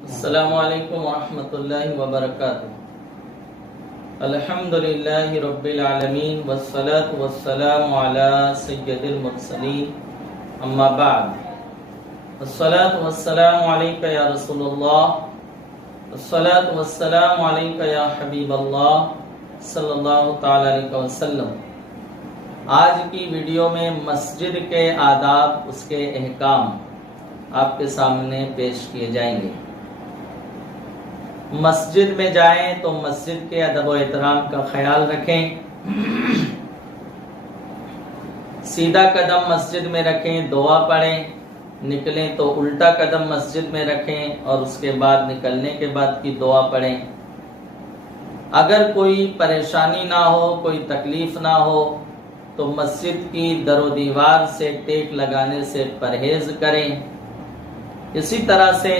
السلام علیکم ورحمۃ اللہ وبرکاتہ۔ الحمدللہ رب العالمین والصلاة والسلام علی سید المرسلین، اما بعد، الصلاة والسلام علیک یا رسول اللہ، الصلاة والسلام علیک یا حبیب اللہ صلی اللہ تعالی علیہ وسلم۔ آج کی ویڈیو میں مسجد کے آداب، اس کے احکام آپ کے سامنے پیش کیے جائیں گے۔ مسجد میں جائیں تو مسجد کے ادب و احترام کا خیال رکھیں، سیدھا قدم مسجد میں رکھیں، دعا پڑھیں، نکلیں تو الٹا قدم مسجد میں رکھیں اور اس کے بعد نکلنے کے بعد کی دعا پڑھیں۔ اگر کوئی پریشانی نہ ہو، کوئی تکلیف نہ ہو تو مسجد کی در و دیوار سے ٹیک لگانے سے پرہیز کریں۔ اسی طرح سے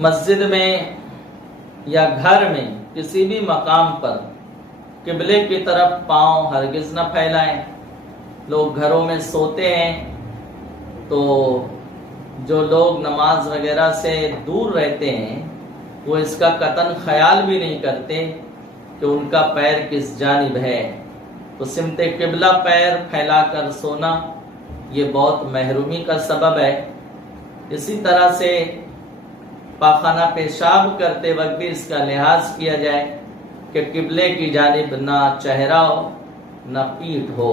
مسجد میں یا گھر میں کسی بھی مقام پر قبلے کی طرف پاؤں ہرگز نہ پھیلائیں۔ لوگ گھروں میں سوتے ہیں تو جو لوگ نماز وغیرہ سے دور رہتے ہیں وہ اس کا قطعاً خیال بھی نہیں کرتے کہ ان کا پیر کس جانب ہے، تو سمت قبلہ پیر پھیلا کر سونا یہ بہت محرومی کا سبب ہے۔ اسی طرح سے پاخانہ پیشاب کرتے وقت بھی اس کا لحاظ کیا جائے کہ قبلے کی جانب نہ چہرہ ہو نہ پیٹھ ہو۔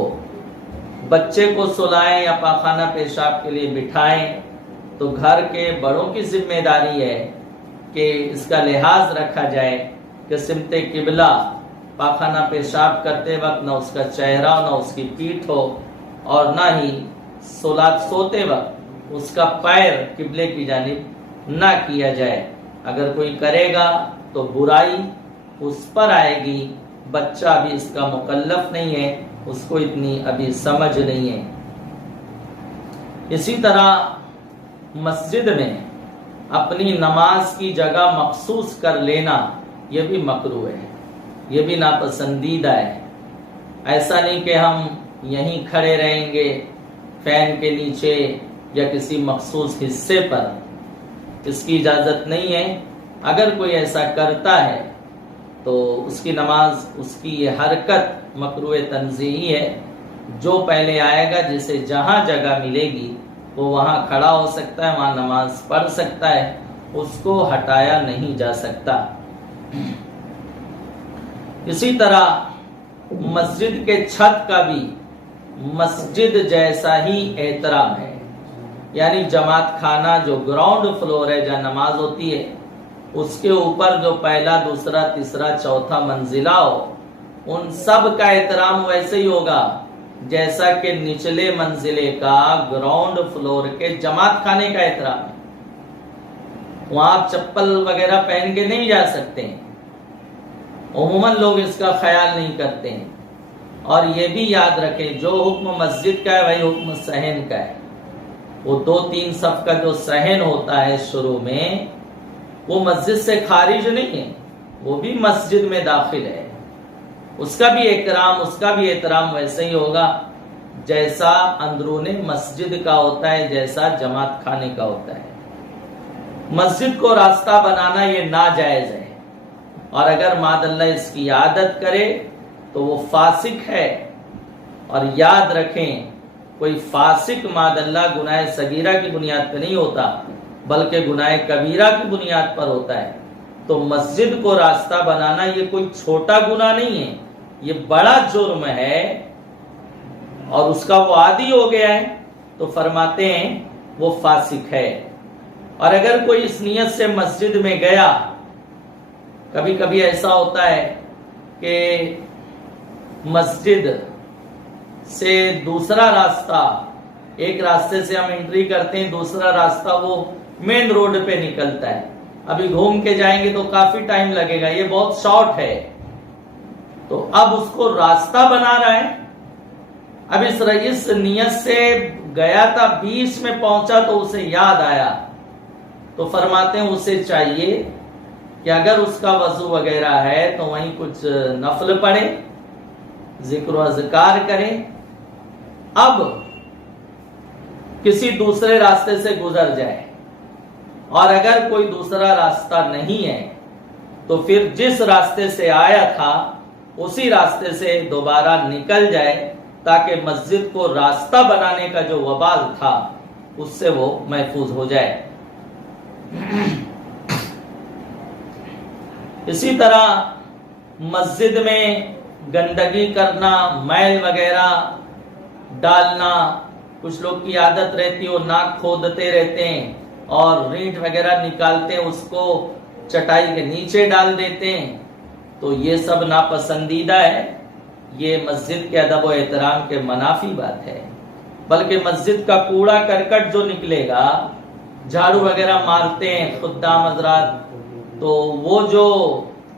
بچے کو سلائیں یا پاخانہ پیشاب کے لیے بٹھائیں تو گھر کے بڑوں کی ذمہ داری ہے کہ اس کا لحاظ رکھا جائے کہ سمت قبلہ پاخانہ پیشاب کرتے وقت نہ اس کا چہرہ نہ اس کی پیٹھ ہو، اور نہ ہی سوتے وقت اس کا پیر قبلے کی جانب نہ کیا جائے۔ اگر کوئی کرے گا تو برائی اس پر آئے گی۔ بچہ ابھی اس کا مکلف نہیں ہے، اس کو اتنی ابھی سمجھ نہیں ہے۔ اسی طرح مسجد میں اپنی نماز کی جگہ مخصوص کر لینا یہ بھی مکروہ ہے، یہ بھی ناپسندیدہ ہے۔ ایسا نہیں کہ ہم یہیں کھڑے رہیں گے فین کے نیچے یا کسی مخصوص حصے پر، اس کی اجازت نہیں ہے۔ اگر کوئی ایسا کرتا ہے تو اس کی نماز، اس کی یہ حرکت مکروہ تنزیہی ہے۔ جو پہلے آئے گا، جسے جہاں جگہ ملے گی وہ وہاں کھڑا ہو سکتا ہے، وہاں نماز پڑھ سکتا ہے، اس کو ہٹایا نہیں جا سکتا۔ اسی طرح مسجد کے چھت کا بھی مسجد جیسا ہی احترام ہے، یعنی جماعت خانہ جو گراؤنڈ فلور ہے جہاں نماز ہوتی ہے، اس کے اوپر جو پہلا، دوسرا، تیسرا، چوتھا منزلہ ہو، ان سب کا احترام ویسے ہی ہوگا جیسا کہ نچلے منزلے کا گراؤنڈ فلور کے جماعت خانے کا احترام ہے۔ وہاں آپ چپل وغیرہ پہن کے نہیں جا سکتے ہیں، عموماً لوگ اس کا خیال نہیں کرتے ہیں۔ اور یہ بھی یاد رکھیں، جو حکم مسجد کا ہے وہی حکم صحن کا ہے۔ وہ 2-3 صف کا جو صحن ہوتا ہے شروع میں، وہ مسجد سے خارج نہیں ہے، وہ بھی مسجد میں داخل ہے۔ اس کا بھی احترام ویسے ہی ہوگا جیسا اندرون مسجد کا ہوتا ہے، جیسا جماعت خانے کا ہوتا ہے۔ مسجد کو راستہ بنانا یہ ناجائز ہے، اور اگر معاذ اللہ اس کی عادت کرے تو وہ فاسق ہے۔ اور یاد رکھیں، کوئی فاسق معاذ اللہ گناہ صغیرہ کی بنیاد پہ نہیں ہوتا بلکہ گناہ کبیرہ کی بنیاد پر ہوتا ہے۔ تو مسجد کو راستہ بنانا یہ کوئی چھوٹا گناہ نہیں ہے، یہ بڑا جرم ہے، اور اس کا وہ عادی ہو گیا ہے تو فرماتے ہیں وہ فاسق ہے۔ اور اگر کوئی اس نیت سے مسجد میں گیا، کبھی کبھی ایسا ہوتا ہے کہ مسجد سے دوسرا راستہ، ایک راستے سے ہم انٹری کرتے ہیں، دوسرا راستہ وہ مین روڈ پہ نکلتا ہے، ابھی گھوم کے جائیں گے تو کافی ٹائم لگے گا، یہ بہت شارٹ ہے، تو اب اس کو راستہ بنا رہا ہے۔ اب اس نیت سے گیا تھا، بیچ میں پہنچا تو اسے یاد آیا، تو فرماتے ہیں اسے چاہیے کہ اگر اس کا وضو وغیرہ ہے تو وہیں کچھ نفل پڑھے، ذکر و اذکار کرے۔ اب کسی دوسرے راستے سے گزر جائے، اور اگر کوئی دوسرا راستہ نہیں ہے تو پھر جس راستے سے آیا تھا اسی راستے سے دوبارہ نکل جائے تاکہ مسجد کو راستہ بنانے کا جو وبال تھا اس سے وہ محفوظ ہو جائے۔ اسی طرح مسجد میں گندگی کرنا، میل وغیرہ ڈالنا، کچھ لوگ کی عادت رہتی ہے وہ ناک کھودتے رہتے ہیں اور رینٹ وغیرہ نکالتے ہیں، اس کو چٹائی کے نیچے ڈال دیتے ہیں، تو یہ سب ناپسندیدہ ہے، یہ مسجد کے ادب و احترام کے منافی بات ہے۔ بلکہ مسجد کا کوڑا کرکٹ جو نکلے گا، جھاڑو وغیرہ مارتے ہیں خدام حضرات، تو وہ جو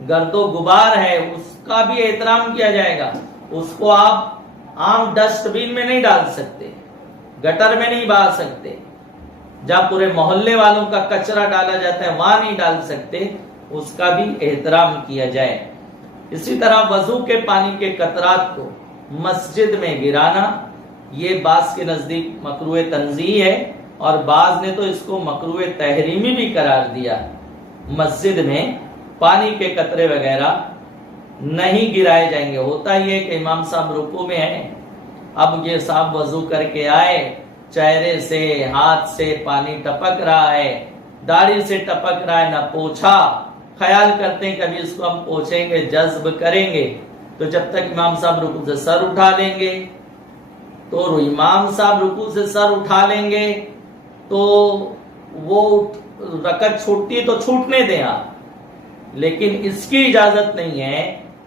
گرد و غبار ہے اس کا بھی احترام کیا جائے گا۔ اس کو آپ عام ڈسٹ بین میں نہیں ڈال سکتے، گٹر میں نہیں بہا سکتے، جہاں پورے محلے والوں کا کچرا ڈالا جاتا ہے وہاں نہیں ڈال سکتے، اس کا بھی احترام کیا جائے۔ اسی طرح وضو کے پانی کے قطرات کو مسجد میں گرانا، یہ بعض کے نزدیک مکروہ تنزیہی ہے اور بعض نے تو اس کو مکروہ تحریمی بھی قرار دیا۔ مسجد میں پانی کے قطرے وغیرہ نہیں گرائے جائیں گے۔ ہوتا یہ کہ امام صاحب رکوع میں ہیں، اب یہ صاحب وضو کر کے آئے، چہرے سے ہاتھ سے پانی ٹپک رہا ہے، داڑھی سے ٹپک رہا ہے، نہ پوچھا، خیال کرتے ہیں کبھی اس کو ہم پوچھیں گے، جذب کریں گے، تو جب تک امام صاحب رکوع سے سر اٹھا لیں گے تو امام صاحب رکوع سے سر اٹھا لیں گے تو وہ رکعت چھوٹتی ہے تو چھوٹنے دیں آپ، لیکن اس کی اجازت نہیں ہے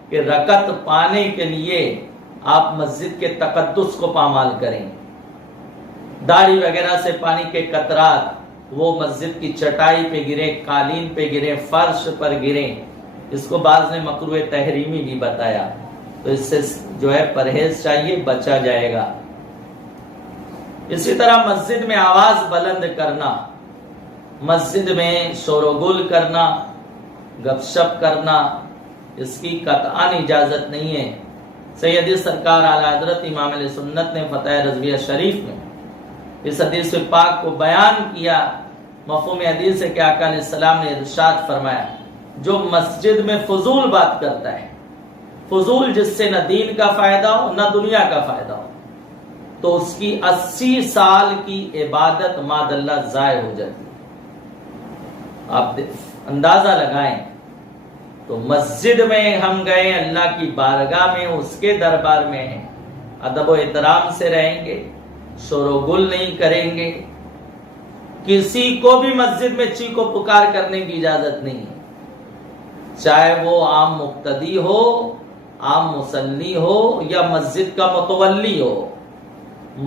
کہ رکعت پانے کے لیے آپ مسجد کے تقدس کو پامال کریں۔ داڑھی وغیرہ سے پانی کے قطرات وہ مسجد کی چٹائی پہ گرے، قالین پہ گرے، فرش پر گرے، اس کو بعض نے مکروہ تحریمی بھی بتایا، تو اس سے جو ہے پرہیز چاہیے، بچا جائے گا۔ اسی طرح مسجد میں آواز بلند کرنا، مسجد میں شور و گل کرنا، گپ شپ کرنا، اس کی قطعاً اجازت نہیں ہے۔ سیدی سرکار اعلیٰ حضرت امام علیہ سنت نے فتح رضویہ شریف میں اس حدیث پاک کو بیان کیا۔ مفہوم حدیث ہے کہ آقا علیہ السلام نے ارشاد فرمایا، جو مسجد میں فضول بات کرتا ہے، فضول جس سے نہ دین کا فائدہ ہو نہ دنیا کا فائدہ ہو، تو اس کی 80 سال کی عبادت ماد اللہ ضائع ہو جاتی ہے۔ آپ اندازہ لگائیں، تو مسجد میں ہم گئے، اللہ کی بارگاہ میں، اس کے دربار میں ہیں، ادب و احترام سے رہیں گے، شور و گل نہیں کریں گے، کسی کو بھی مسجد میں چیخو پکار کرنے کی اجازت نہیں ہے، چاہے وہ عام مقتدی ہو، عام مصلی ہو یا مسجد کا متولی ہو،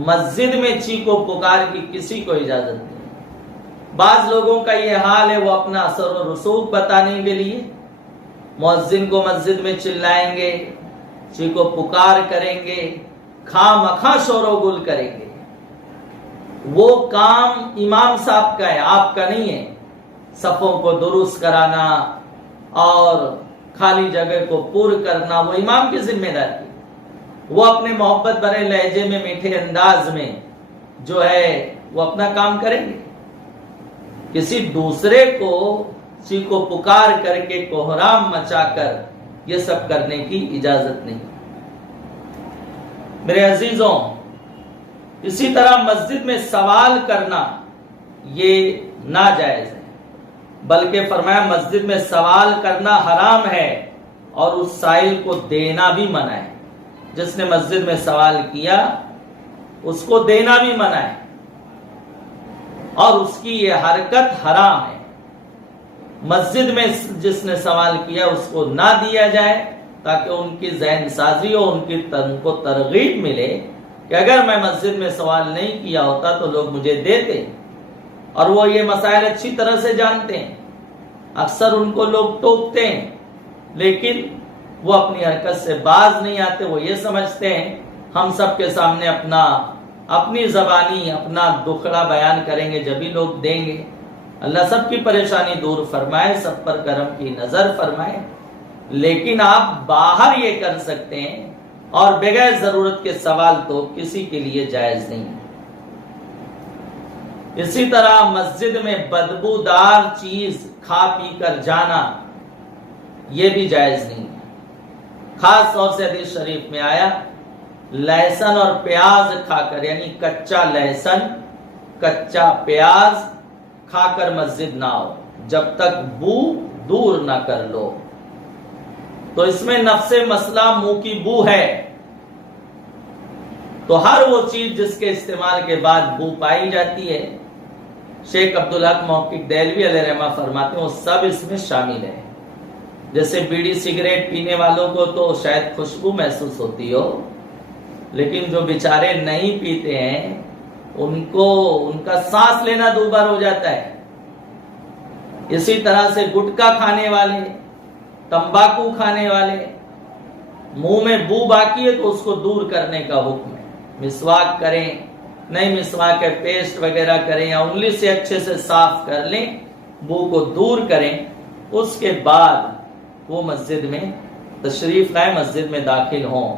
مسجد میں چیخو پکار کی کسی کو اجازت نہیں۔ بعض لوگوں کا یہ حال ہے، وہ اپنا اثر و رسوخ بتانے کے لیے مؤذن کو مسجد میں چلائیں گے، چیخو پکار کریں گے، خواہ مخواہ شور و گل کریں گے۔ وہ کام امام صاحب کا ہے، آپ کا نہیں ہے۔ صفوں کو درست کرانا اور خالی جگہ کو پر کرنا وہ امام کی ذمہ داری ہے۔ وہ اپنے محبت بھرے لہجے میں، میٹھے انداز میں جو ہے وہ اپنا کام کریں گے، کسی دوسرے کو چیخو پکار کر کے کوہرام مچا کر یہ سب کرنے کی اجازت نہیں۔ میرے عزیزوں، اسی طرح مسجد میں سوال کرنا یہ ناجائز ہے، بلکہ فرمایا مسجد میں سوال کرنا حرام ہے اور اس سائل کو دینا بھی منع ہے۔ جس نے مسجد میں سوال کیا اس کو دینا بھی منع ہے اور اس کی یہ حرکت حرام ہے۔ مسجد میں جس نے سوال کیا اس کو نہ دیا جائے تاکہ ان کی ذہن سازی ہو، ان کو ترغیب ملے کہ اگر میں مسجد میں سوال نہیں کیا ہوتا تو لوگ مجھے دیتے، اور وہ یہ مسائل اچھی طرح سے جانتے ہیں۔ اکثر ان کو لوگ ٹوکتے ہیں لیکن وہ اپنی حرکت سے باز نہیں آتے، وہ یہ سمجھتے ہیں ہم سب کے سامنے اپنی زبانی اپنا دکھڑا بیان کریں گے جبھی لوگ دیں گے۔ اللہ سب کی پریشانی دور فرمائے، سب پر کرم کی نظر فرمائے، لیکن آپ باہر یہ کر سکتے ہیں اور بغیر ضرورت کے سوال تو کسی کے لیے جائز نہیں ہے۔ اسی طرح مسجد میں بدبودار چیز کھا پی کر جانا یہ بھی جائز نہیں ہے۔ خاص طور سے حدیث شریف میں آیا لہسن اور پیاز کھا کر، یعنی کچا لہسن کچا پیاز کھا کر مسجد نہ آؤ جب تک بو دور نہ کر لو۔ تو اس میں نفس مسئلہ منہ کی بو ہے، تو ہر وہ چیز جس کے استعمال کے بعد بو پائی جاتی ہے، شیخ عبدالحق محقق دہلوی علیہ رحمہ فرماتے ہیں وہ سب اس میں شامل ہے۔ جیسے بیڑی سگریٹ پینے والوں کو تو شاید خوشبو محسوس ہوتی ہو، لیکن جو بیچارے نہیں پیتے ہیں ان کا سانس لینا دوبار ہو جاتا ہے۔ اسی طرح سے گٹکا کھانے والے، تمباکو کھانے والے، منہ میں بو باقی ہے تو اس کو دور کرنے کا حکم ہے۔ مسواک کریں، نہیں مسواک ہے پیسٹ وغیرہ کریں یا انگلی سے اچھے سے صاف کر لیں، بو کو دور کریں، اس کے بعد وہ مسجد میں تشریف لائیں، مسجد میں داخل ہوں۔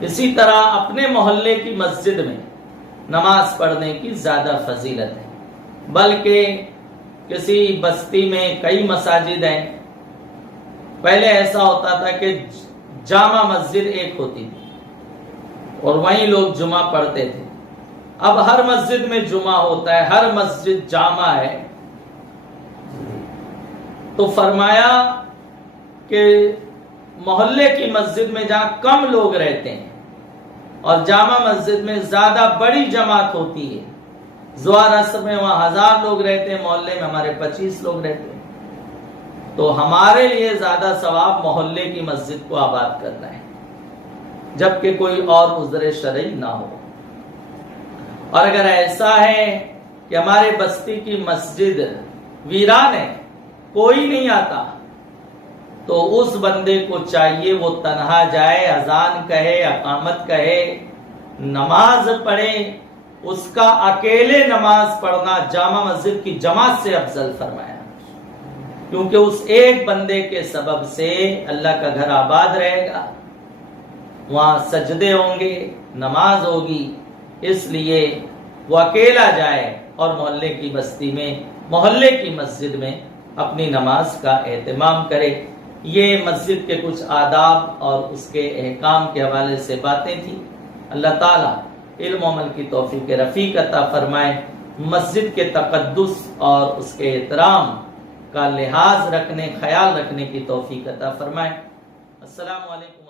اسی طرح اپنے محلے کی مسجد میں نماز پڑھنے کی زیادہ فضیلت ہے، بلکہ کسی بستی میں کئی مساجد ہیں۔ پہلے ایسا ہوتا تھا کہ جامع مسجد ایک ہوتی تھی اور وہیں لوگ جمعہ پڑھتے تھے۔ اب ہر مسجد میں جمعہ ہوتا ہے، ہر مسجد جامع ہے، تو فرمایا کہ محلے کی مسجد میں جہاں کم لوگ رہتے ہیں اور جامع مسجد میں زیادہ بڑی جماعت ہوتی ہے، ظہر عصر میں وہاں 1000 لوگ رہتے ہیں، محلے میں ہمارے 25 لوگ رہتے ہیں، تو ہمارے لیے زیادہ ثواب محلے کی مسجد کو آباد کرنا ہے جبکہ کوئی اور عذر شرعی نہ ہو۔ اور اگر ایسا ہے کہ ہمارے بستی کی مسجد ویران ہے، کوئی نہیں آتا، تو اس بندے کو چاہیے وہ تنہا جائے، اذان کہے، اقامت کہے، نماز پڑھے۔ اس کا اکیلے نماز پڑھنا جامع مسجد کی جماعت سے افضل فرمایا، کیونکہ اس ایک بندے کے سبب سے اللہ کا گھر آباد رہے گا، وہاں سجدے ہوں گے، نماز ہوگی۔ اس لیے وہ اکیلا جائے اور محلے کی بستی میں، محلے کی مسجد میں اپنی نماز کا اہتمام کرے۔ یہ مسجد کے کچھ آداب اور اس کے احکام کے حوالے سے باتیں تھیں۔ اللہ تعالیٰ علم و عمل کی توفیق رفیق عطا فرمائے، مسجد کے تقدس اور اس کے احترام کا لحاظ رکھنے، خیال رکھنے کی توفیق عطا فرمائے۔ السلام علیکم۔